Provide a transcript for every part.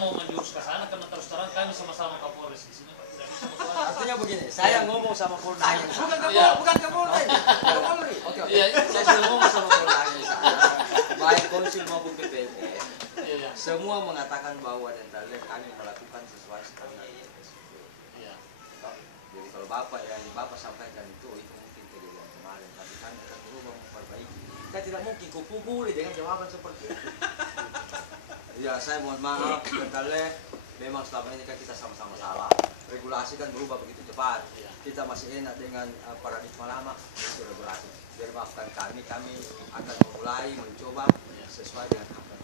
mau menjurus ke sana karena terus terang kami sama-sama Kapolres di sini Pak. Tidak bisa bersuara. Artinya begini, saya ngomong sama Polda yang di sana. Bukan Kapolri. Oke. Saya sudah ngomong sama Polda yang di sana. Baik konsil maupun PPLN, semua mengatakan bahwa Dendale kami melakukan sesuai standar. Jadi kalau Bapak sampaikan itu mungkin kejadian kemarin, tapi kami akan berubah memperbaiki. Kita tidak mungkin kupukuli dengan jawaban seperti itu. Ya, saya mohon maaf, Dendale memang selama ini kan kita sama-sama salah. Regulasi kan berubah begitu cepat. Kita masih enak dengan paradigma lama itu regulasi. Jadi maafkan kami akan memulai mencoba sesuai dengan apa.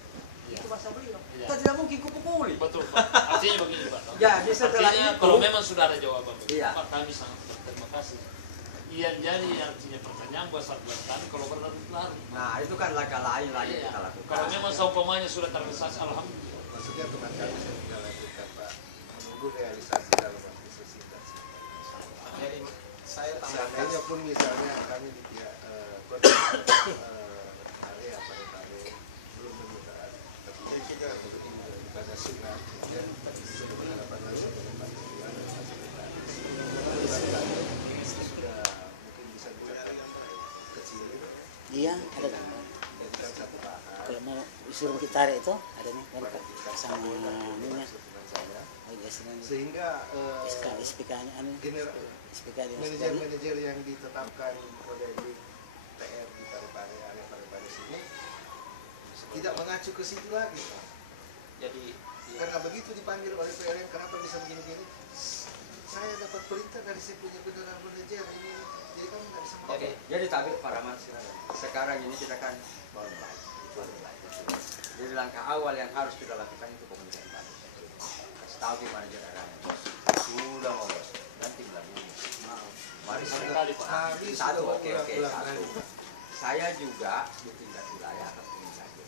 Itu bahasa beliau. Kita tidak mungkin kupukuli. Betul Pak. Artinya begini Pak. Ya, setelah artinya itu, kalau memang sudah ada jawaban begitu, iya. Pak, kami sangat berterima kasih. Iya, jadi artinya pertanyaan buat kami kalau berlarut-larut. Nah, itu kan langkah lain lagi Iya. kita lakukan. Kalau memang seumpamanya sudah terrealisasi, alhamdulillah. Maksudnya teman kami saya tinggal lanjutkan Pak, menunggu realisasi dalam waktu sesingkat. Jadi saya Seandainya pun misalnya kami di pihak area belum menyukai, tapi ini juga untuk ibadah sunnah dan sudah berhadapan langsung dengan Pak Tuhan dan Pak Tuhan. Sudah mungkin bisa dikatakan kecil itu. Iya, ada gambar. Jadi kan satu bahan. Kalau mau disuruh kita tarik itu ada nih lengkap sama ininya. Sehingga SPK-nya anu SPK dia manajer-manajer yang ditetapkan oleh di PR di Parepare, area Parepare sini tidak mengacu ke situ lagi Pak. jadi Karena begitu dipanggil oleh PLN, kenapa bisa begini-gini? Saya dapat perintah dari saya punya beneran manajer ini, jadi kamu nggak bisa Oke, jadi tabir para manusia. Sekarang ini kita kan baru mulai. Jadi langkah awal yang harus kita lakukan itu komunikasi Pak. Kasih tahu gimana jalannya. Sudah mau bos, nanti lagi. Mari Sekali Pak. satu, oke, satu. Saya juga di tingkat wilayah akan komunikasi.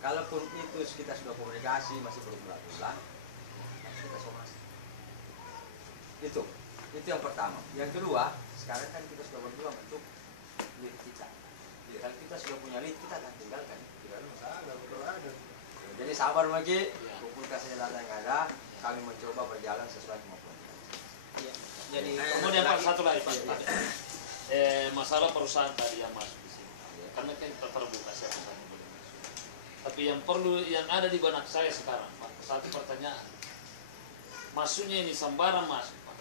Kalaupun itu kita sudah komunikasi masih belum bulan, kita somasi. Itu yang pertama. Yang kedua, sekarang kan kita sudah berdua bentuk lead kita. Kalau kita sudah punya lead, kita akan tinggalkan. Tidak ada masalah, nggak perlu ada. Jadi sabar lagi, kumpulkan saja data yang ada. Kami mencoba berjalan sesuai kemampuan kita. ya, jadi Kemudian Pak, satu lagi Pak. Masalah perusahaan tadi yang masuk di sini. Karena kan kita terbuka siapa saja boleh masuk. Tapi yang ada di benak saya sekarang, Pak, satu pertanyaan. Masuknya ini sembarang masuk, Pak.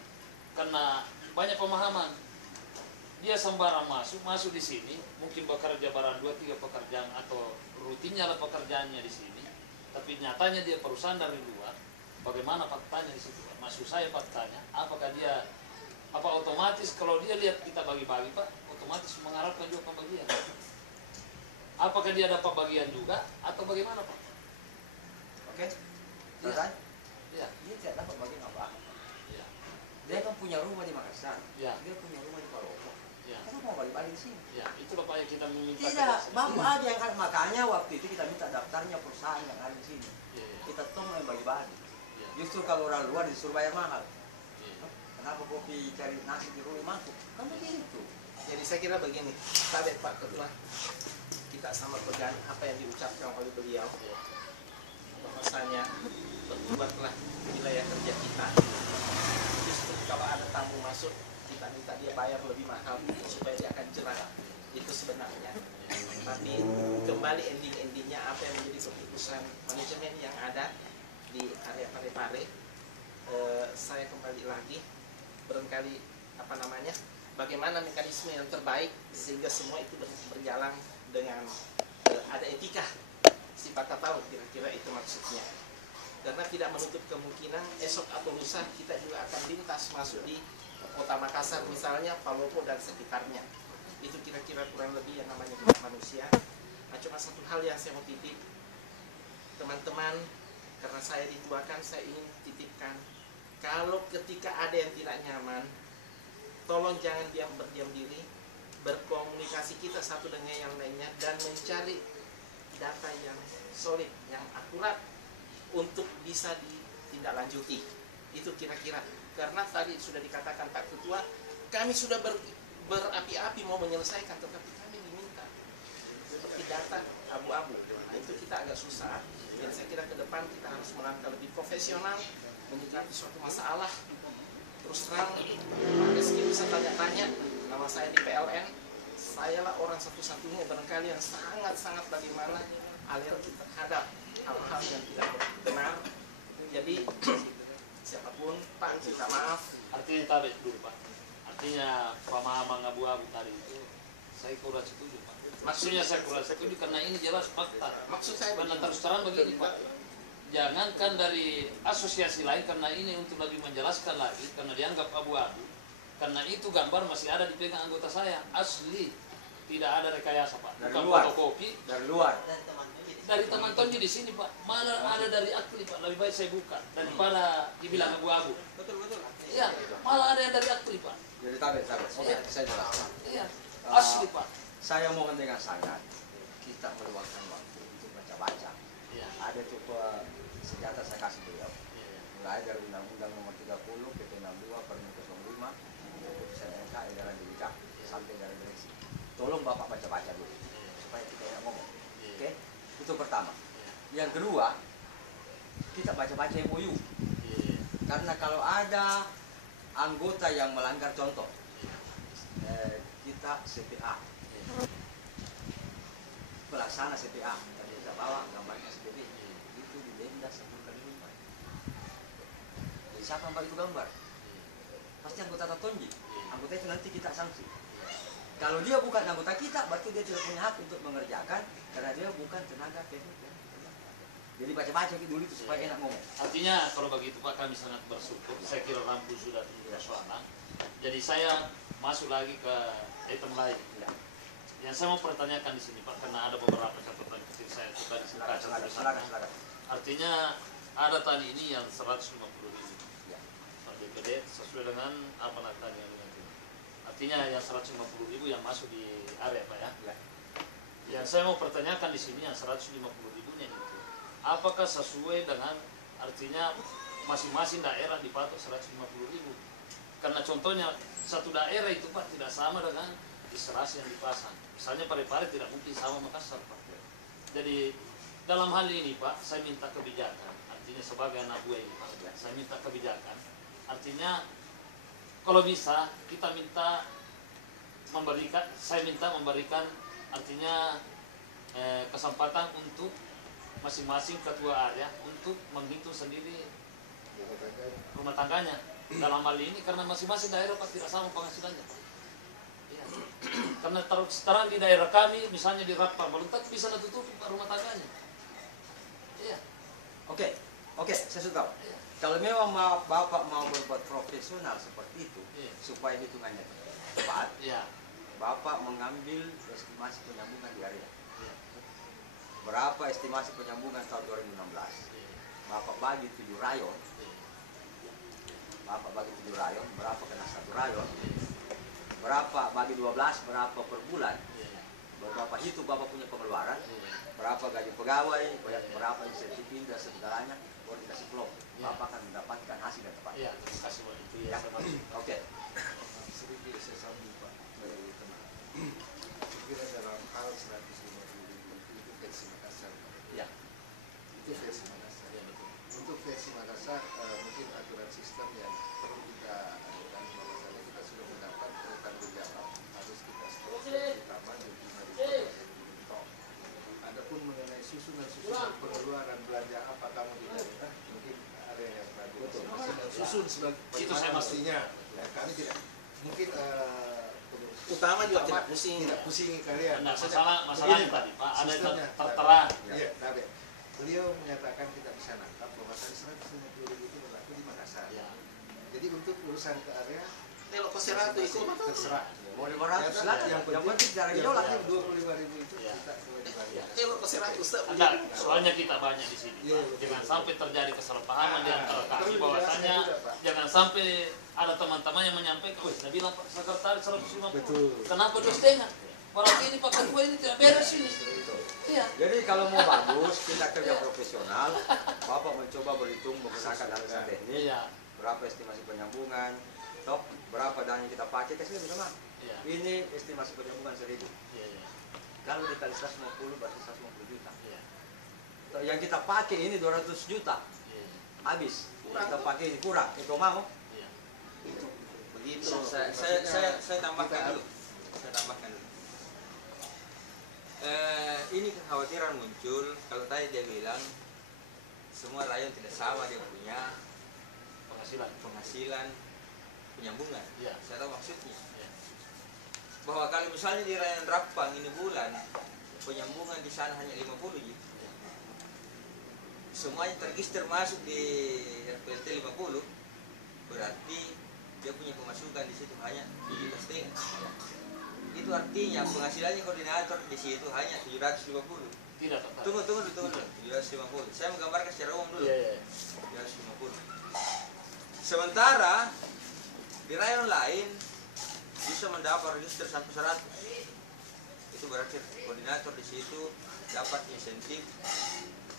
Karena banyak pemahaman. Dia sembarang masuk di sini, mungkin bekerja barang 2-3 pekerjaan atau rutinnya lah pekerjaannya di sini. Tapi nyatanya dia perusahaan dari luar. Bagaimana faktanya di situ? Maksud saya faktanya, apakah dia otomatis kalau dia lihat kita bagi-bagi Pak, otomatis mengharapkan juga pembagian. Apakah dia dapat bagian juga atau bagaimana Pak? Oke? Selesai? Ya. Dia tidak dapat bagian apa-apa. Ya. Dia kan punya rumah di Makassar. Ya. Dia punya rumah di Palopo. Ya. Kenapa mau bagi-bagi di sini? Ya, itulah Pak yang kita meminta. Tidak, Bapak aja yang kan makanya waktu itu kita minta daftarnya perusahaan yang ada di sini. Ya. Kita tolong yang bagi-bagi. Ya. Justru kalau orang luar disuruh bayar mahal. Ya. Kenapa kopi cari nasi di rumah mangkuk? Kan begitu. jadi saya kira begini, Pak Ketua, kita sama pegang apa yang diucapkan oleh beliau, bahwasanya berbuatlah wilayah kerja kita. Justru kalau ada tamu masuk, kita minta dia bayar lebih mahal supaya dia akan jerah. Itu sebenarnya. Tapi kembali ending-endingnya apa yang menjadi keputusan manajemen yang ada di area Parepare, saya kembali lagi barangkali bagaimana mekanisme yang terbaik sehingga semua itu berjalan dengan ada etika. Si Pak tahu kira-kira itu maksudnya. Karena tidak menutup kemungkinan esok atau lusa kita juga akan lintas masuk di kota Makassar misalnya, Palopo dan sekitarnya. Itu kira-kira kurang lebih yang namanya manusia. Nah, cuma satu hal yang saya mau titip teman-teman, karena saya dituakan, saya ingin titipkan, kalau ketika ada yang tidak nyaman, tolong jangan berdiam diri, berkomunikasi kita satu dengan yang lainnya dan mencari data yang solid, yang akurat untuk bisa ditindaklanjuti. Itu kira-kira. Karena tadi sudah dikatakan Pak Ketua, kami sudah berapi-api mau menyelesaikan, tetapi kami diminta seperti data abu-abu. Nah, itu kita agak susah. Jadi saya kira ke depan kita harus melangkah lebih profesional menyikapi suatu masalah. Terus terang, Pak Reski bisa tanya-tanya, nama saya di PLN, sayalah orang satu-satunya barangkali yang sangat-sangat bagaimana alergi terhadap hal-hal yang tidak benar. Jadi siapapun Pak minta maaf. Artinya tarik dulu Pak. Artinya pemahaman abu-abu tadi itu saya kurang setuju Pak. Maksudnya saya kurang setuju karena ini jelas fakta. Maksud saya Karena begini, terus terang begini Pak. Jangankan dari asosiasi lain karena ini untuk lebih menjelaskan lagi karena dianggap abu-abu. Karena itu gambar masih ada dipegang anggota saya asli. Tidak ada rekayasa Pak. Dari Bukan luar. fotokopi. Dari luar. Dari teman Tonji di sini Pak, mana ada dari akli Pak, lebih baik saya buka daripada dibilang abu-abu. betul. Iya, malah ada yang dari akli Pak. Jadi tabe. Oke, saya jelaskan. Iya, asli Pak. Saya mohon dengan sangat kita meluangkan waktu untuk baca-baca. Iya. Ada coba senjata saya kasih beliau. Iya. Mulai dari Undang-Undang Nomor 30, PP 62, Permen 05, Keputusan MK, edaran DJK, sampai dari direksi. Tolong Bapak baca-baca dulu supaya kita tidak ngomong. Oke? Itu pertama. Yang kedua, kita baca-baca MOU. Iya. Karena kalau ada anggota yang melanggar contoh, kita CPA, pelaksana CPA, dan kita bawa gambarnya SPB, itu didenda 10 kali lipat. Jadi siapa yang bagi itu gambar? Pasti anggota Tatonji. Anggota itu nanti kita sanksi. Kalau dia bukan anggota kita, berarti dia tidak punya hak untuk mengerjakan karena dia bukan tenaga teknik. Jadi baca-baca dulu itu supaya enak ngomong. Artinya kalau begitu Pak kami sangat bersyukur. Saya kira lampu sudah persoalan. Jadi saya masuk lagi ke item lain. Yang saya mau pertanyakan di sini Pak karena ada beberapa catatan kecil saya tadi Silakan. Artinya ada tadi ini yang 150.000. Ya. Pak DPD sesuai dengan apa tadi yang dengan itu. Artinya yang 150.000 yang masuk di area Pak ya. Ya. Yang saya mau pertanyakan di sini yang 150.000-nya itu apakah sesuai dengan artinya masing-masing daerah dipatok 150.000? Karena contohnya satu daerah itu Pak tidak sama dengan instalasi yang dipasang. Misalnya Parepare tidak mungkin sama Makassar Pak. Jadi dalam hal ini Pak saya minta kebijakan. Artinya sebagai anak buah ini Pak, saya minta kebijakan. Artinya kalau bisa kita minta memberikan, saya minta memberikan artinya kesempatan untuk masing-masing ketua area untuk menghitung sendiri rumah tangganya dalam hal ini karena masing-masing daerah Pak tidak sama penghasilannya Pak. Ya. Karena terus terang di daerah kami misalnya di Rapar belum tentu bisa tutupi Pak rumah tangganya. Iya. Oke, saya sudah tahu. Iya. Kalau memang Bapak mau berbuat profesional seperti itu, Iya. supaya hitungannya tepat, Iya. Bapak mengambil estimasi penyambungan di area. Iya. Berapa estimasi penyambungan tahun 2016? Iya. Bapak bagi 7 rayon. Bapak bagi 7 rayon, berapa kena satu rayon? Berapa bagi 12, berapa per bulan? Iya. Bapak hitung Bapak punya pengeluaran, Iya. berapa gaji pegawai, berapa insentif dan segalanya, baru dikasih kelompok. Ya. Bapak akan mendapatkan hasil yang tepat. Iya, terima kasih Pak. Itu ya Ya. saya maksud. Oke. Sedikit saya sambung Pak dari teman. Kira dalam hal 150.000 itu versi Makassar. Ya. Itu versi Makassar. Iya, betul. Untuk versi Makassar mungkin aturan sistem yang perlu kita ajukan bahwasanya kita sudah mendapat tanggung jawab harus kita stop utama di 5.000 ton. Adapun mengenai susunan pengeluaran belanja apa kamu di daerah mungkin ada yang ragu. Susun sebagai Itu saya pastinya. Ya, kami tidak mungkin Utama juga tidak pusing. tidak pusingi kalian. Nah, Maksudnya, masalahnya begini, tadi Pak, ada yang sistemnya. tertera. Iya, Nabe. Beliau menyatakan kita bisa nangkap bahwasanya 150.000 itu berlaku di Makassar. Ya. Jadi untuk urusan ke area Kalau Koserato itu terserah. Mau 500 silakan. Yang penting jangan Yang ditolak. penting 25.000 itu Ya. kita kewajibannya. kalau Koserato Enggak, soalnya kita banyak di sini. Iya, Pak. betul. Jangan sampai terjadi kesalahpahaman di antara kami Perlu bahwasanya dijelaskan juga, Pak. jangan sampai ada teman-teman yang menyampaikan, "Wih, saya bilang Pak sekretaris 150. Betul. Kenapa 2,5? Berarti ini Pak Ketua ini tidak beres ini." Iya. Jadi kalau mau bagus, kita kerja profesional, Bapak mencoba berhitung menggunakan analisa teknik, Iya. berapa estimasi penyambungan, top, berapa dana yang kita pakai, kasih sama. Iya. Ini estimasi penyambungan 1.000. Iya. Kalau dikali 150 berarti 150 juta. Iya. yang kita pakai ini 200 juta Iya. habis. Kita pakai ini kurang. Itu mau? Iya. Begitu. Saya tambahkan dulu. Saya tambahkan dulu. Ini kekhawatiran muncul kalau tadi dia bilang semua rayon tidak sama dia punya penghasilan penyambungan. Iya. Saya tahu maksudnya. Iya. Bahwa kalau misalnya di rayon Rapang ini bulan penyambungan di sana hanya 50 ji. Semuanya terregister masuk di RPLT 50, berarti dia punya pemasukan di situ hanya 7,5 juta. Itu artinya penghasilannya koordinator di situ hanya 750. Tidak tepat. Tunggu dulu, 750. Saya menggambarkan secara umum dulu. Iya, iya. 750. Sementara di rayon lain bisa mendapat register sampai 100. Itu berarti koordinator di situ dapat insentif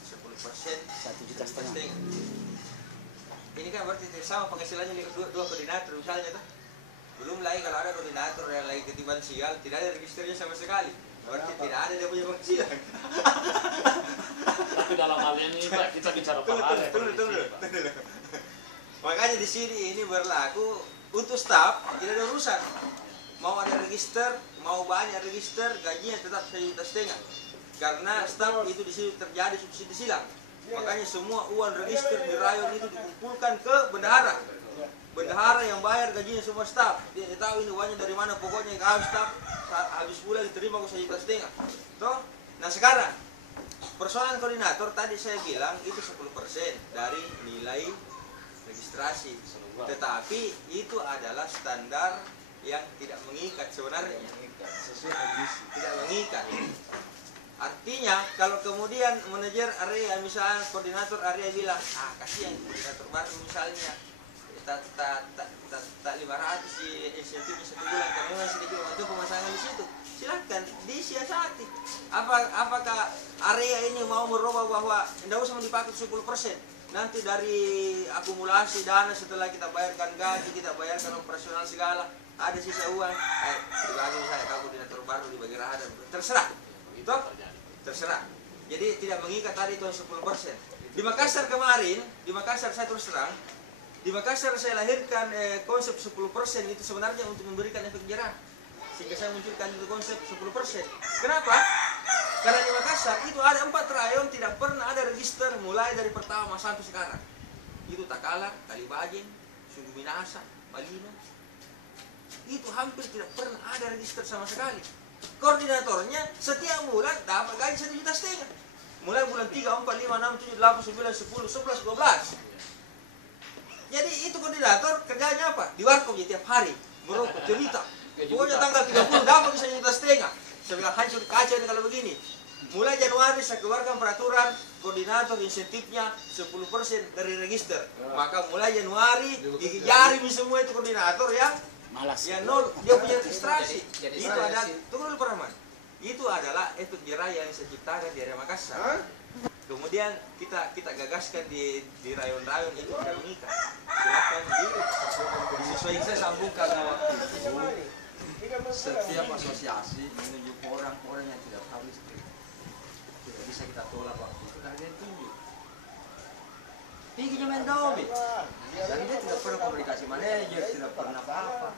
10%, 1,5 juta. Ini kan berarti sama penghasilannya dua koordinator misalnya tuh. Belum lagi kalau ada koordinator yang lagi ketiban sial tidak ada registernya sama sekali. Berarti tidak ada dia punya penghasilan. Tapi dalam hal ini Pak, kita bicara per hari. Tunggu. Makanya di sini ini berlaku untuk staf tidak ada urusan. Mau ada register, mau banyak register, gajinya tetap 1,5 juta. Karena staf itu di sini terjadi subsidi silang. Makanya semua uang register di rayon itu dikumpulkan ke bendahara. Bendahara yang bayar gajinya semua staf. Dia tahu ini uangnya dari mana, pokoknya kalau staf habis bulan diterima ke 1,5 juta. Toh? Nah sekarang persoalan koordinator tadi saya bilang itu 10% dari nilai registrasi. Tetapi itu adalah standar yang tidak mengikat sebenarnya. Sesuai kondisi. Tidak mengikat. Artinya kalau kemudian manajer area misalnya koordinator area bilang kasihan koordinator baru misalnya tak 500 sih insentifnya 1 bulan karena memang sedikit membantu pemasangan di situ, silakan disiasati. Apakah area ini mau merubah bahwa tidak usah dipakai 10%, nanti dari akumulasi dana setelah kita bayarkan gaji, kita bayarkan operasional segala, ada sisa uang, dibagi misalnya kalau koordinator baru dibagi rada, terserah. Itu terserah. Jadi tidak mengikat tadi itu 10%. Di Makassar kemarin, di Makassar saya terus terang, di Makassar saya lahirkan konsep 10% itu sebenarnya untuk memberikan efek jerah. Sehingga saya munculkan itu konsep 10%. Kenapa? Karena di Makassar itu ada 4 rayon tidak pernah ada register mulai dari pertama sampai sekarang. Itu Takala, Kalibajeng, Sungu Minasa, Malino. Itu hampir tidak pernah ada register sama sekali. Koordinatornya setiap bulan dapat gaji 1,5 juta. Mulai bulan 3, 4, 5, 6, 7, 8, 9, 10, 11, 12. Jadi itu koordinator kerjanya apa? Di warkop ya tiap hari merokok cerita. Pokoknya tanggal 30 dapat 1,5 juta. Saya bilang hancur kaca ini kalau begini. Mulai Januari saya keluarkan peraturan koordinator insentifnya 10% dari register. Maka mulai Januari gigi jari semua itu koordinator yang Malas. ya nol dia punya registrasi. Jadi Itu ada tunggu dulu Pak Rahman. Itu adalah efek jerah yang saya ciptakan di area Makassar. Kemudian kita gagaskan di rayon-rayon itu tidak mengikat. Silakan disesuaikan. Saya sambungkan waktu itu setiap asosiasi menunjuk orang-orang yang tidak tahu listrik. Tidak bisa kita tolak waktu itu karena dia tinggi. Tingginya main domi. Dan dia tidak pernah komunikasi manajer, tidak pernah apa-apa.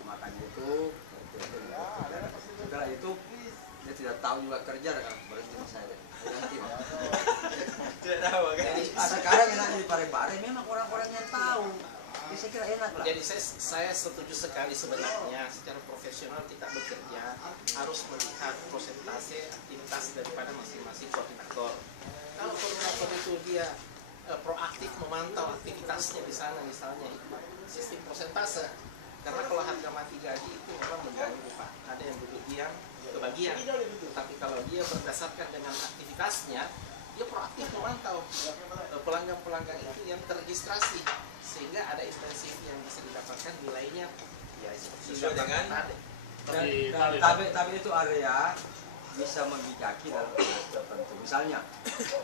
Makanya itu setelah itu dia tidak tahu juga kerja dengan berhenti saya. Tidak tahu kan? Sekarang enak di Parepare memang orang-orang yang tahu. Jadi saya kira enak lah. Jadi saya setuju sekali sebenarnya secara profesional kita bekerja harus melihat persentase aktivitas daripada masing-masing koordinator. Kalau koordinator itu dia proaktif memantau aktivitasnya di sana misalnya itu sistem persentase. Karena kalau harga mati gaji itu memang mengganggu Pak. Ada yang duduk diam kebagian. Tapi kalau dia berdasarkan dengan aktivitasnya, dia proaktif memantau pelanggan-pelanggan itu yang terregistrasi sehingga ada insentif yang bisa didapatkan nilainya ya Sesuai dengan Tapi itu area bisa membijaki dalam proses tertentu. Misalnya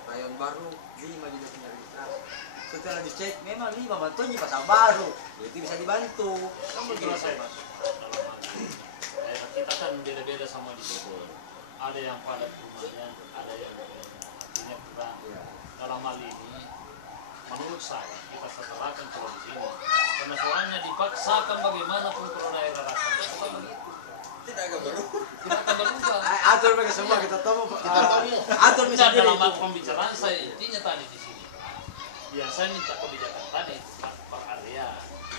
rayon baru 5 juga punya registrasi. Setelah dicek memang 5 bantunya pasar baru, itu bisa dibantu. Kamu jelas saya Mas. Daerah kita kan beda-beda sama di Bogor. Ada yang padat rumahnya, ada yang informasinya kurang. Iya. Dalam hal ini, menurut saya kita setelahkan coba di sini. Karena soalnya dipaksakan bagaimanapun kalau daerah rakyat. Tidak akan berubah. Tidak akan berubah. Atur mereka semua kita tahu. Kita tahu. Atur Dan misalnya dalam itu. pembicaraan saya intinya tadi di sini. Yang saya minta kebijakan tadi per area.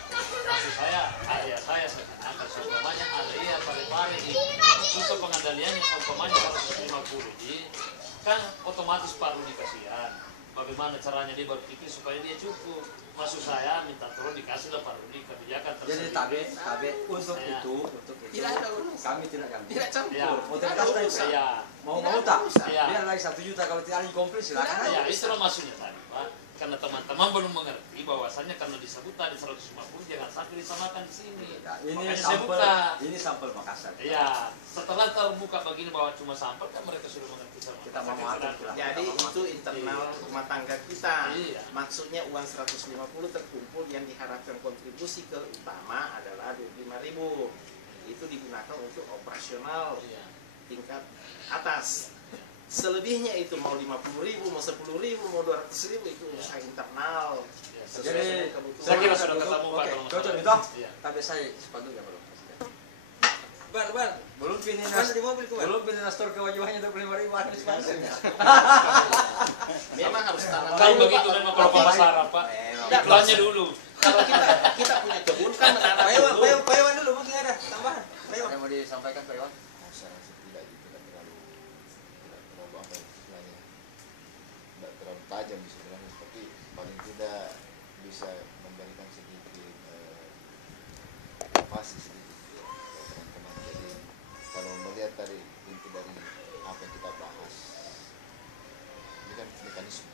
Maksud saya area saya sebenarnya seumpamanya area pare-pare ini untuk pengendaliannya seumpamanya 150 jadi kan otomatis perlu dikasihkan. Bagaimana caranya dia berpikir supaya dia cukup. Maksud saya minta tolong dikasih lah Pak Rudi kebijakan Jadi tersebut. tabe untuk Saya- itu Tidak ada urusan. kami tidak campur. Tidak campur. Ya. Otoritas Tidak ada lain urusan. Ya, mau Tidak mau ada tak? urusan. Iya. Biar lagi 1 juta kalau tidak lagi komplit silakan ya aja. itulah maksudnya tadi Pak. Karena teman-teman belum mengerti bahwasannya karena disebut tadi 150 jangan sampai disamakan di sini. Ya, ini Makanya saya sampel, buka. ini sampel Makassar. Iya, setelah terbuka begini bahwa cuma sampel kan mereka sudah mengerti sama Kita mau atur silahkan. Jadi itu internal rumah tangga kita. Iya. Maksudnya uang 150 terkumpul yang diharapkan kontribusi ke utama adalah 25.000. Itu digunakan untuk operasional Iya. tingkat atas. Selebihnya itu mau 50.000, mau 10.000, mau 200.000 itu urusan internal. Iya, Sesuai Jadi dengan kebutuhan. Saya kira sudah ketemu Pak. Oke, kalau cocok masalah itu. Iya. Tapi saya sepanduknya belum. Ban. Belum pilih Ban di mobil kau. belum pilih nastor ke wajahnya 25.000 ada sepanduknya. Memang harus tanam. Kalau dulu, begitu Pak. memang kalau pemasaran Pak, Tidak, iklannya dulu. Kalau kita punya kebun kan menanam dulu. Pak Iwan dulu mungkin ada tambahan. Pak Iwan. Yang mau disampaikan Pak Iwan? saya rasa tidak terlalu apa istilahnya, tidak terlalu tajam sebenarnya, tapi paling tidak bisa memberikan sedikit motivasi sedikit buat teman-teman. Jadi kalau melihat tadi inti dari apa yang kita bahas, ini kan mekanisme,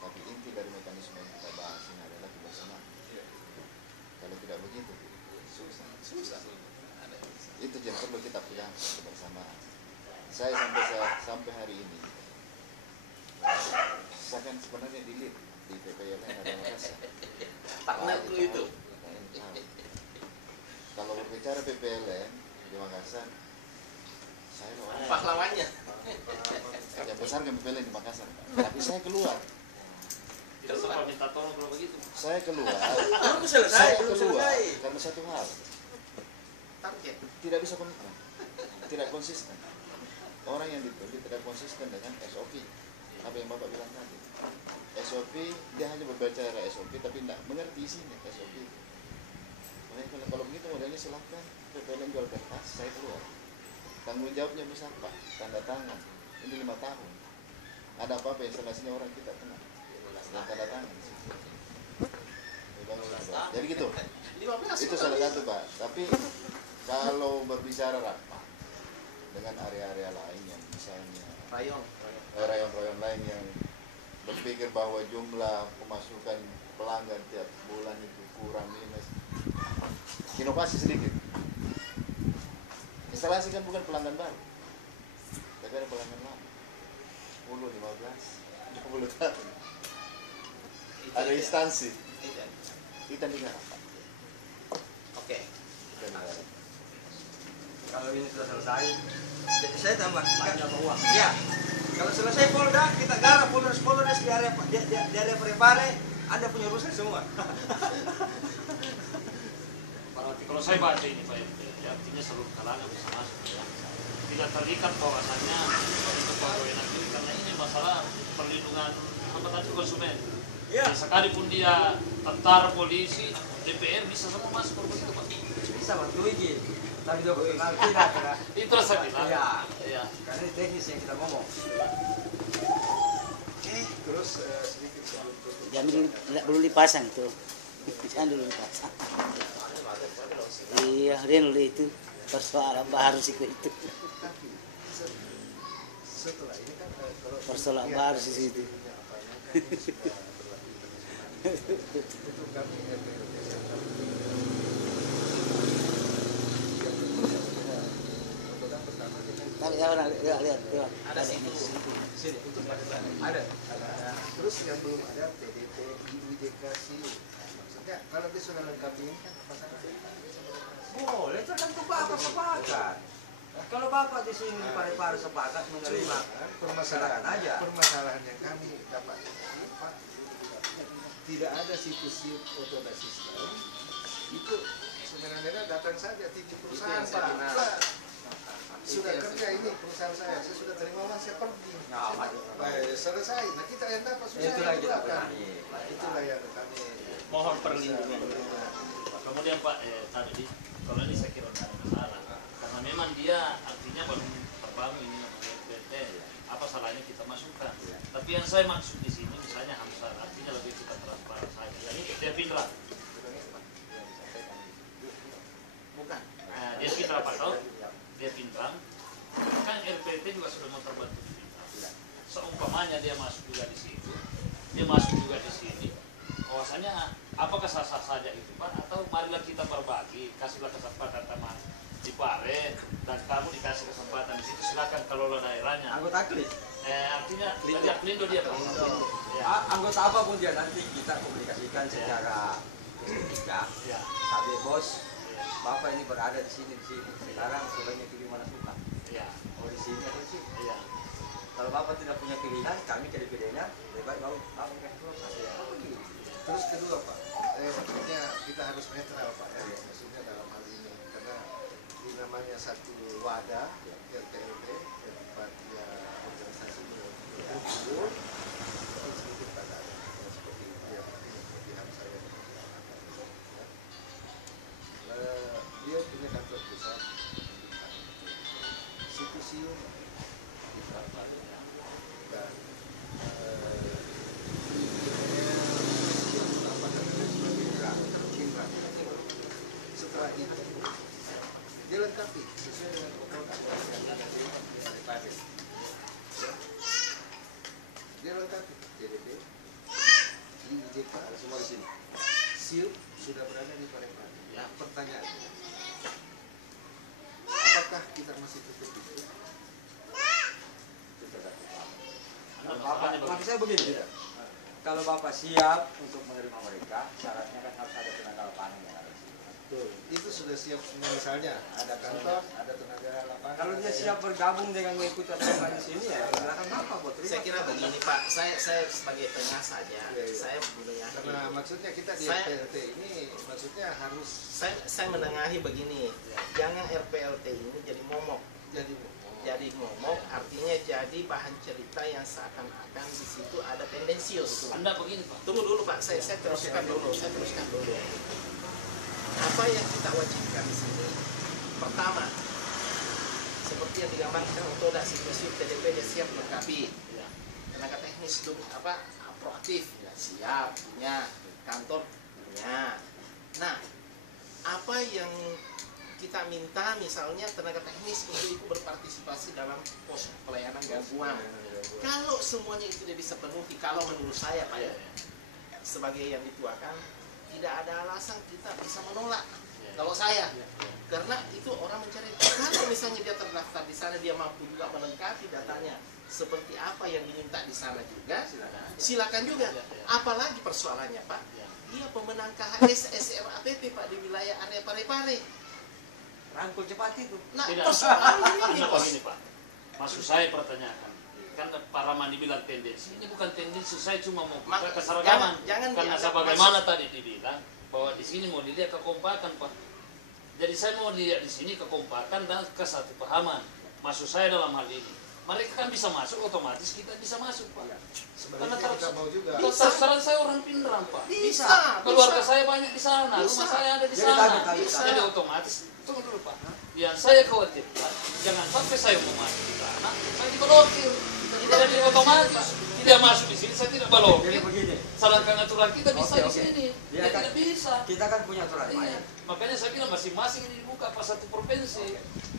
tapi inti dari mekanisme yang kita bahas ini adalah kebersamaan. Kalau tidak begitu susah. Itu yang perlu kita pegang bersama. Saya sampai hari ini, saya kan sebenarnya di lead di PPLN ada Makassar. Partner dulu itu. Kalau berbicara PPLN di Makassar, saya orang Pahlawannya. yang besar kan PPLN di Makassar, tapi saya keluar. Tidak sempat minta tolong kalau begitu. Saya keluar karena satu hal, Target. tidak bisa komitmen, tidak konsisten. Orang yang dipilih tidak konsisten dengan SOP. Apa yang Bapak bilang tadi, SOP dia hanya berbicara SOP tapi tidak mengerti isinya SOP. Makanya kalau begitu modelnya silahkan PPLN jual kertas, saya keluar. Tanggung jawabnya besar Pak, tanda tangan. Ini 5 tahun. Ada apa-apa instalasinya orang kita kena yang tanda tangan. Jadi gitu. 15. Itu salah satu Pak. Tapi kalau berbicara rapat dengan area-area lain yang misalnya Rayong. rayon-rayon lain yang berpikir bahwa jumlah pemasukan pelanggan tiap bulan itu kurang minus, inovasi sedikit. Instalasi kan bukan pelanggan baru, tapi ada pelanggan lama 10, 15, 20 tahun. Ada instansi kita tidak rapat. Oke. Kita tidak rapat. Kalau ini sudah selesai, Jadi saya tambah. banyak uang. Ya. Kalau selesai Polda, kita garap Polres di area Parepare, Anda punya urusan semua. Berarti kalau saya baca ini Pak RT, ya, artinya seluruh kalangan bisa masuk. Ya. Tidak terikat bahwasannya untuk pegawai negeri karena ini masalah perlindungan apa tadi konsumen. Ya. Ya, sekalipun dia tentara, polisi, DPR bisa semua masuk kalau begitu Pak. Bisa bantu izin. Tapi dokter tidak karena Itu saya bilang. Iya. Iya. karena ini teknis yang kita ngomong. Terus sedikit sebelum tutup. Jangan dulu, belum dipasang itu. Jangan dulu dipasang. Iya, dia dulu itu persoalan baru sih itu. Tapi setelah ini kan kalau Persoalan lihat baru dari sih situ. SDM-nya apanya, kan ini sudah berlaku internasional. Untuk kami RPLT pertama kita Tapi ya orang lihat tuh. Ada situ. Sini. untuk Ada. terus yang belum ada PDP, IUJK, SIU. Maksudnya kalau dia sudah lengkap ini kan pasangan Boleh tergantung bapak sepakat. Kalau Bapak di sini di Parepare sepakat menerima, silakan aja. Permasalahan yang kami dapat ini, Pak, tidak ada situs otoda sistem itu sebenarnya datang saja tinggi perusahaan, Itu yang saya Pak. kenal. Pak, sudah kerja ini perusahaan saya sudah terima uang, saya pergi. Nah, Baik, selesai. Nah, kita yang dapat susah. itulah yang kita belakang. benahi. Itulah yang kami Mohon perlindungan. Kemudian Pak, tadi kalau ini saya kira tidak ada masalah karena memang dia artinya baru terbangun ini namanya BT, apa salahnya kita masukkan. Tapi yang saya maksud di sini misalnya Hamzah, artinya lebih kita transparan saja. Jadi dia pindah, Bukan. dia pindah Pak tahu, dia pindah. Kan RPT juga sudah mau terbentuk pindah. Seumpamanya dia masuk juga di situ, dia masuk juga di sini. Bahwasanya apakah sah-sah saja itu Pak, atau marilah kita berbagi, kasihlah kesempatan teman di Pare dan kamu dikasih kesempatan di situ, silakan kelola daerahnya. Anggota klik. Artinya tadi Aplindo dia Pak. Ya. Anggota apapun dia nanti kita komunikasikan secara etika. Ya. Tapi bos, Bapak ini berada di sini. Sekarang sebaiknya pilih mana suka. Ya. Oh di sini atau di sini. Ya. Kalau Bapak tidak punya pilihan, kami ke DPD-nya, lebih baik Bapak kasih proses. Oh, begitu. terus kedua, Pak, maksudnya kita harus netral, Pak, ya. Maksudnya dalam hal ini karena ini namanya satu wadah RTLD, tempatnya organisasi berkumpul, itu sedikit ada seperti itu ya, seperti yang saya katakan. Dia punya kantor pusat Situsium di Parepare dan setelah itu dia lengkapi sesuai dengan kontrak yang ada di Parepare. Dia lengkapi DDP, IJK, ada semua di sini. SIUP sudah berada di Parepare. Nah, pertanyaannya, apakah kita masih tutup itu? Maksud saya begini, tidak? Kalau Bapak siap untuk menerima mereka, syaratnya kan harus ada tenaga lapangan yang ada di sini. Betul. Itu sudah siap semua, misalnya ada kantor, ada tenaga lapangan. Kalau dia siap bergabung dengan mengikuti aturan di sini, ya silakan Bapak buat terima. Saya kira begini Pak, saya sebagai tengah saja, saya menengahi. Karena maksudnya kita di Saya- RPLT ini maksudnya harus Saya menengahi begini, jangan RPLT ini jadi momok. Jadi momok artinya jadi bahan cerita yang seakan-akan di situ ada tendensius. Anda begini Pak. Tunggu dulu Pak, saya teruskan dulu. Apa yang kita wajibkan di sini? Pertama, seperti yang digambarkan Otoda Situsium TDP dia siap lengkapi. Ya. Tenaga teknis itu proaktif, ya, siap punya, kantor punya. Nah, apa yang kita minta misalnya tenaga teknis untuk ikut berpartisipasi dalam pos pelayanan gangguan. Kalau semuanya itu tidak bisa penuhi, kalau menurut saya Pak ya, sebagai yang dituakan, tidak ada alasan kita bisa menolak. Kalau saya, karena itu orang mencari. Kalau misalnya dia terdaftar di sana, dia mampu juga melengkapi datanya seperti apa yang diminta di sana juga, silakan juga. Apalagi persoalannya Pak, dia pemenang KHS SRAPP Pak di wilayah area Parepare. Rangkul cepat itu. Nah, Tidak. persoalan ini Anda Bos. begini Pak. Maksud saya pertanyakan. Kan Pak Rahman dibilang tendensi. Ini bukan tendensi, saya cuma mau buka keseragaman. jangan Karena dianggap sebagaimana tadi dibilang bahwa di sini mau dilihat kekompakan Pak. Jadi saya mau lihat di sini kekompakan dan kesatu pahaman. Maksud saya dalam hal ini, mereka kan bisa masuk, otomatis kita bisa masuk Pak. Karena sebenarnya kita mau juga. sekarang saya orang Pindrang Pak. Bisa. Keluarga saya banyak di sana, Bisa. rumah saya ada di Jadi sana. tadi, bisa. Jadi otomatis, tunggu dulu Pak. Yang saya khawatirkan, jangan sampai saya mau masuk di sana, saya diblokir. Jadi otomatis tidak masuk di sini, saya tidak Jadi blokir. begini, Salahkan aturan kita bisa Oke, di oke. sini, Dia dia kan- tidak bisa. kita kan punya aturan Iya. main. Makanya saya bilang masing-masing ini dibuka pas satu provinsi.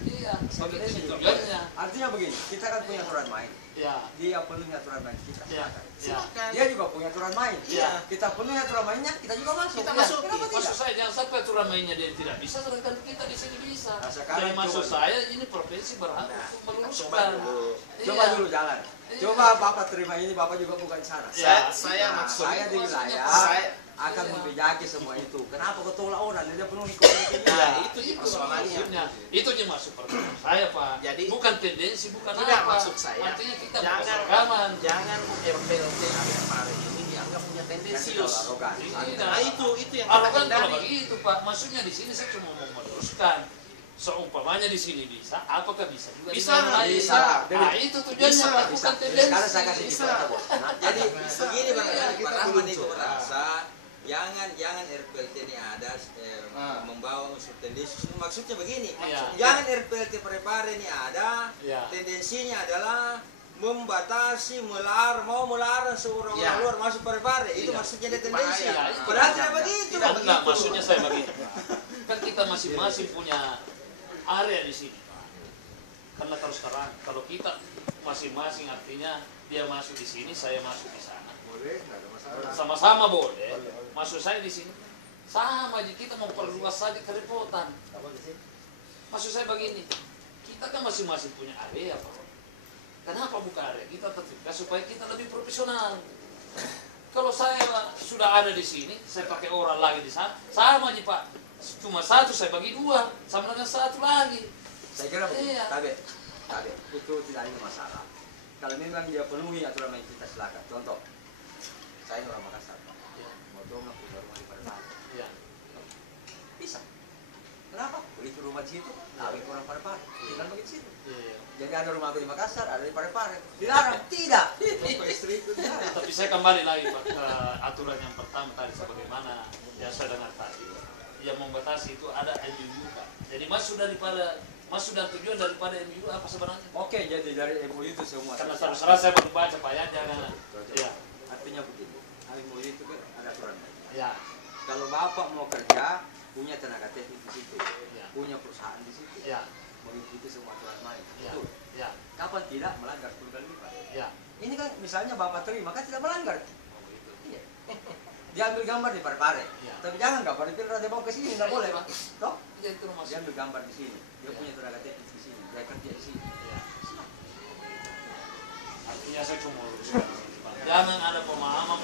Iya, Sebenarnya begitu juga. tujuannya. Artinya begini, kita kan punya aturan main. Ya, Dia penuhi aturan main kita. ya, silakan. ya. Silakan. Dia juga punya aturan main. Iya. Kita penuhi aturan mainnya, kita juga masuk. Kita Ya, masuk. Kenapa tidak? Maksud saya jangan sampai aturan mainnya dia tidak bisa, sedangkan kita di sini bisa. Nah, sekarang Jadi maksud coba. saya ini provinsi berhak untuk Coba meluruskan. dulu. Coba Iya. dulu jalan. Iya. Coba Bapak terima ini, Bapak juga bukan di sana. Ya, Saya Nah, maksud saya di wilayah. saya akan Iya. membejaki semua itu. Kenapa kau tolak orang? Dia penuhi komitmen. Nah, itu di persoalannya. Maksudnya, itu yang masuk pertanyaan saya Pak. Jadi, bukan tendensi, bukan tidak, apa. maksud saya, Artinya kita jangan berkeseragaman. RPLT area Pare ini dianggap punya tendensius. Arogan. Nah, itu yang kita Arogan kalau hindari. begitu Pak. Maksudnya di sini saya cuma mau meneruskan. Seumpamanya di sini bisa, apakah bisa juga di Bisa, daerah lain? bisa. Nah, itu tujuannya Bisa, Pak, Bisa. bukan tendensi. Sekarang saya kasih Bisa. contoh, Bos. Nah, Jadi begini Bang, Kita Pak Rahman belum itu coba. merasa jangan RPLT ini ada Ah. membawa unsur tendensi. Maksudnya begini, Iya. jangan RPLT Parepare ini ada Iya. tendensinya adalah membatasi, mau melarang seorang Iya. orang luar masuk Parepare. Itu Iya. maksudnya ada Itu tendensi. bahaya. Padahal Iya. tidak begitu. Tidak Enggak, begitu. maksudnya saya begini. Kan kita masing-masing punya area di sini, Pak. Karena terus terang, kalau kita masing-masing artinya dia masuk di sini, saya masuk di sana. Boleh, nggak ada masalah. Sama-sama boleh. Maksud saya di sini sama aja kita memperluas saja kerepotan. Maksud saya begini, kita kan masing-masing punya area, Pak. Kenapa buka area? Kita tertibkan supaya kita lebih profesional. Kalau saya sudah ada di sini, saya pakai orang lagi di sana, sama aja Pak. Cuma satu saya bagi dua, sama dengan satu lagi. Saya kira begini, Iya. Tabe, itu tidak ada masalah. Kalau memang dia penuhi aturan main kita silakan. Contoh, saya orang Makassar, Pak. Ya, Mau dong aku punya rumah di Parepare. ya, Bisa. Kenapa? Beli ke rumah di situ, kawin ke orang Parepare. Tinggal begitu situ. ya. Jadi ada rumah aku di Makassar, ada di Parepare. Dilarang? Tidak. Bapak istri itu Tapi saya kembali lagi Pak ke aturan yang pertama tadi sebagaimana yang saya dengar tadi. Yang membatasi itu ada MUU Pak. Jadi maksud dan tujuan daripada MUU apa sebenarnya? Oke, jadi dari MUU itu semua. Karena selesai. terus saya baru baca Pak ya, jangan. Ya, Artinya begini, MUU itu kan ada aturan. ya, Kalau bapak mau kerja, punya tenaga teknik di situ, ya, punya perusahaan di situ, ya, mengikuti semua aturan main. ya, Betul. ya, Kapan tidak melanggar 10 kali lipat. ya. Ini kan misalnya bapak terima, kan tidak melanggar. Oh, begitu. Iya. Dia ambil gambar di Parepare, Iya. tapi jangan gambar di Pilra, dia bawa ke sini, nggak boleh, Pak. Toh? Ya, itu rumah Dia ambil gambar di sini, dia Iya. punya tenaga teknik di sini, dia kerja di sini. Ya. Artinya saya cuma luruskan di sini, Pak. Jangan ada pemahaman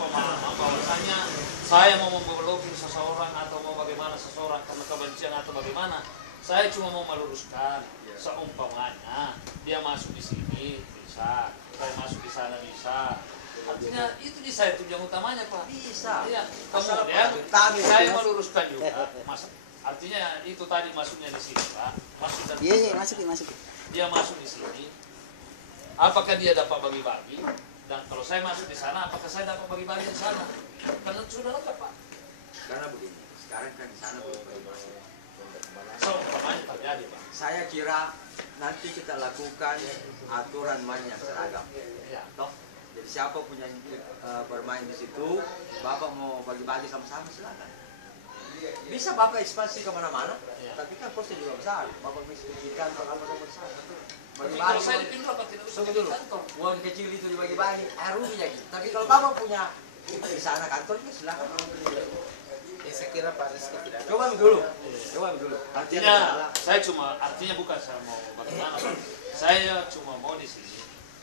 bahwasanya saya mau memblokin seseorang atau mau bagaimana seseorang karena kebencian atau bagaimana. Saya cuma mau meluruskan seumpamanya dia masuk di sini bisa, saya masuk di sana bisa. Artinya itu di saya tujuan utamanya Pak. Bisa. Iya. Asal Kemudian Pak, saya meluruskan juga. Artinya itu tadi masuknya di sini Pak. Masuk dan Iya, masuk. dia masuk di sini, apakah dia dapat bagi-bagi? Dan kalau saya masuk di sana, apakah saya dapat bagi-bagi di sana? Karena sudah lengkap Pak. Karena begini, sekarang kan di sana belum masih. Seumpamanya terjadi Pak. Saya kira nanti kita lakukan aturan main yang seragam. Ya, Toh, jadi siapa punya bermain di situ, bapak mau bagi-bagi sama-sama silakan. Bisa bapak ekspansi kemana-mana, Ya. tapi kan posnya juga besar. Bapak bisa di kantor apa sama besar. tapi kalau saya dipindah Pak tidak usah Tunggu di dulu, kantor. uang kecil itu dibagi-bagi, ruginya gitu. Tapi kalau bapak punya di sana kantornya silakan. Ya, saya kira Pak Rizky tidak ada. Coba dulu, Artinya, Artinya bukan saya mau bagaimana Pak. Saya cuma mau di sini.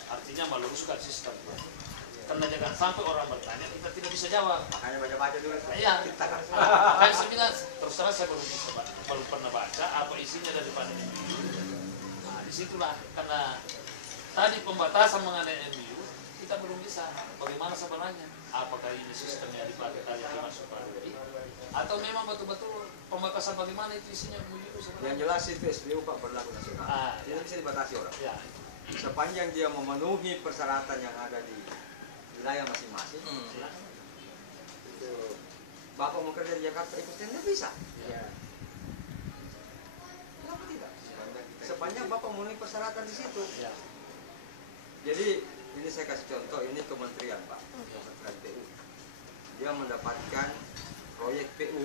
Artinya meluruskan sistem Pak. Karena jangan sampai orang bertanya kita tidak bisa jawab. makanya baca-baca dulu. Iya. Kita kan. Kayak saya bilang, terus terang saya belum pernah baca apa isinya daripada MUU. Nah, disitulah karena tadi pembatasan mengenai MUU kita belum bisa. Bagaimana sebenarnya? Apakah ini sistemnya dipakai tadi dimasukkan lagi? Atau memang betul-betul pembatasan bagaimana itu isinya MUU Yang sebenarnya? jelas itu SPU Pak berlaku nasional. Ah, Tidak bisa dibatasi orang. Ya, Sepanjang dia memenuhi persyaratan yang ada di wilayah masing-masing, silakan. Itu bapak mau kerja di Jakarta ikut tender bisa. Ya. Kenapa tidak? Sepanjang bapak memenuhi persyaratan di situ. ya, Jadi ini saya kasih contoh, ini kementerian Pak, kementerian PU. Dia mendapatkan proyek PU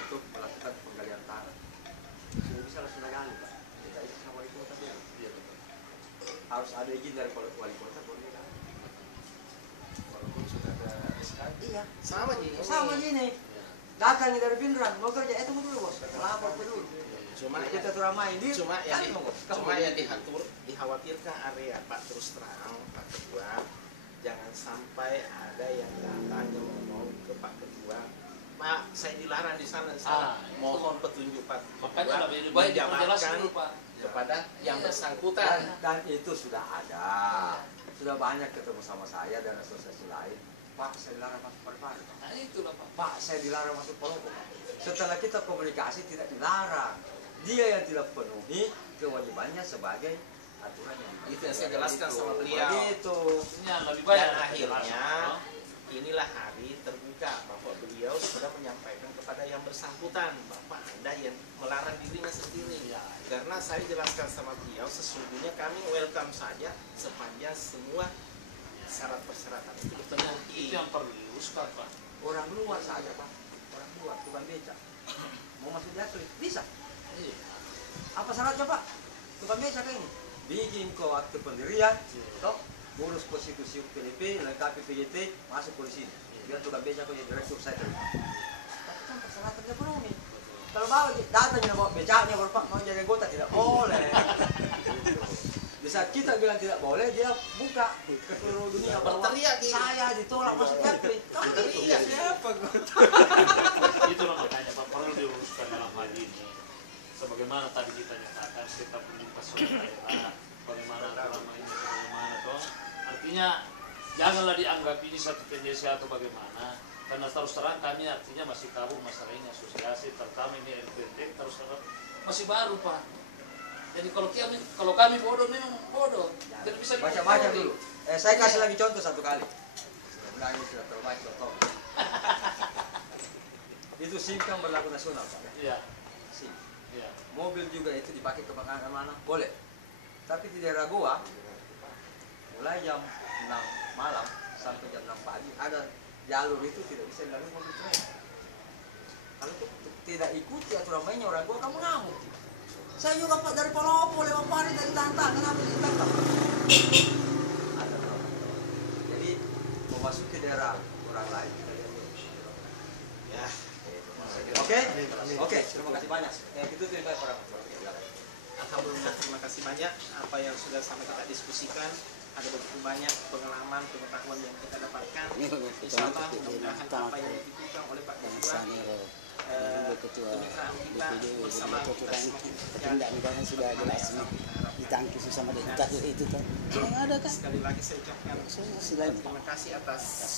untuk melakukan penggalian tanah. Sudah bisa langsung gali Pak. Kita izin sama wali kota dia. iya betul. Harus ada izin dari wali kota baru dia gali. walaupun sudah ada SK. Iya. Sama gini. Sama gini. Ya, Datang dari Pindrang, mau kerja, tunggu dulu bos, lapor dulu. Cuma Kita turun main di. cuma yang Kan, bos. cuma yang dikhawatirkan area Pak terus terang Pak Ketua, jangan sampai ada yang datang yang ngomong ke Pak Ketua saya dilarang di sana. Mohon petunjuk Pak. Makanya lebih baik diperjelas dulu, Pak. kepada yang bersangkutan. Dan itu sudah ada. Sudah banyak ketemu sama saya dan asosiasi lain. Pak, saya dilarang masuk Parepare. Nah itulah Pak. Pak, saya dilarang masuk Palopo. Setelah kita komunikasi tidak dilarang. Dia yang tidak penuhi kewajibannya sebagai aturan yang Itu yang saya jelaskan sama beliau. Begitu. Ini yang lebih baik. Dan akhirnya inilah hari terbuka bahwa beliau sudah menyampaikan kepada yang bersangkutan, Bapak Anda yang melarang dirinya sendiri. Ya. Karena saya jelaskan sama beliau, sesungguhnya kami welcome saja sepanjang semua syarat persyaratan itu dipenuhi. Itu yang perlu diluruskan, Pak. Orang luar saja, Pak. Orang luar, tukang beca. Mau masuk di atlet, bisa. Iya. Apa syaratnya, Pak? Tukang beca kayak ini. Bikin kau akte pendirian, toh, ngurus konstitusi PDP, lengkapi PJT, masuk polisi. Biar tukang beca kau jadi direktur saya terima. Tapi kan persyaratannya penuhi. Kalau bawa datanya bawa becanya, baru Pak mau jadi anggota tidak boleh. Di saat kita bilang tidak boleh, dia buka ke seluruh dunia bahwa Berteriak gitu. saya ditolak masuk FP. Kamu gitu. Iya, siapa gue? Itulah makanya Pak perlu diluruskan dalam hal ini. Sebagaimana tadi kita nyatakan kita meminta daerah, bagaimana selama ini, bagaimana toh. Artinya janganlah dianggap ini satu tendensi atau bagaimana. Karena terus terang kami artinya masih kabur masalah ini asosiasi, terutama ini RPT terus terang masih baru Pak. Jadi kalau kami bodoh memang bodoh. Tidak bisa Baca-baca dulu. Saya kasih lagi contoh satu kali. Sebenarnya ini sudah terbaik contoh. Itu SIM kan berlaku nasional, Pak. Iya. SIM. Iya. Mobil juga itu dipakai ke mana-mana, boleh. Tapi di daerah Goa, mulai jam 6 malam sampai jam 6 pagi, ada jalur itu tidak bisa dilalui mobil tren. Kalau itu tidak ikuti aturan mainnya orang Goa, kamu ngamuk. Saya juga Pak dari Palopo, lewat Pari dari Tantang, kenapa ditangkap? Ada berapa? Jadi memasuki daerah orang lain. Ya. Oke? Oke, terima kasih banyak. Itu terima kasih orang. Alhamdulillah, terima kasih banyak apa yang sudah sama kita diskusikan. Ada begitu banyak pengalaman, pengetahuan yang kita dapatkan. Insya Allah mudah-mudahan apa yang dibutuhkan oleh Pak Ketua kemitraan kita bersama kita tindak pidana sudah jelas ditangkis sama kita itu kan yang ada kan. Sekali lagi saya ucapkan terima kasih atas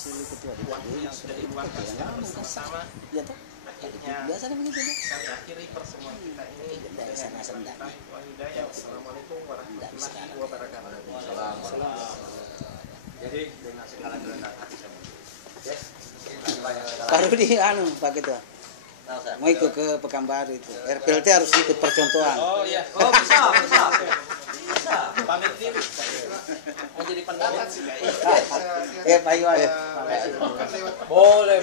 waktu yang sudah diluangkan secara bersama-sama. Ya toh. Akhirnya Biasa begitu ya. kami akhiri pertemuan kita ini dengan Wassalamualaikum warahmatullahi wabarakatuh. Jadi dengan segala kerendahan hati saya. Oke? Baru di Pak Ketua. Mau ikut ke Pekanbaru itu. RPLT harus ikut percontohan. Oh iya. Oh bisa. Pamit diri. Mau jadi pendapat sih guys. Pak Iwan. Boleh.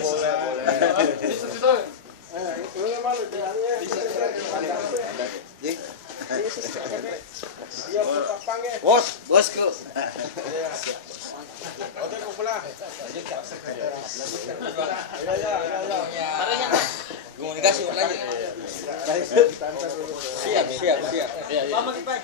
Bosku. Komunikasi berlanjut. Siap. Iya. Lama kita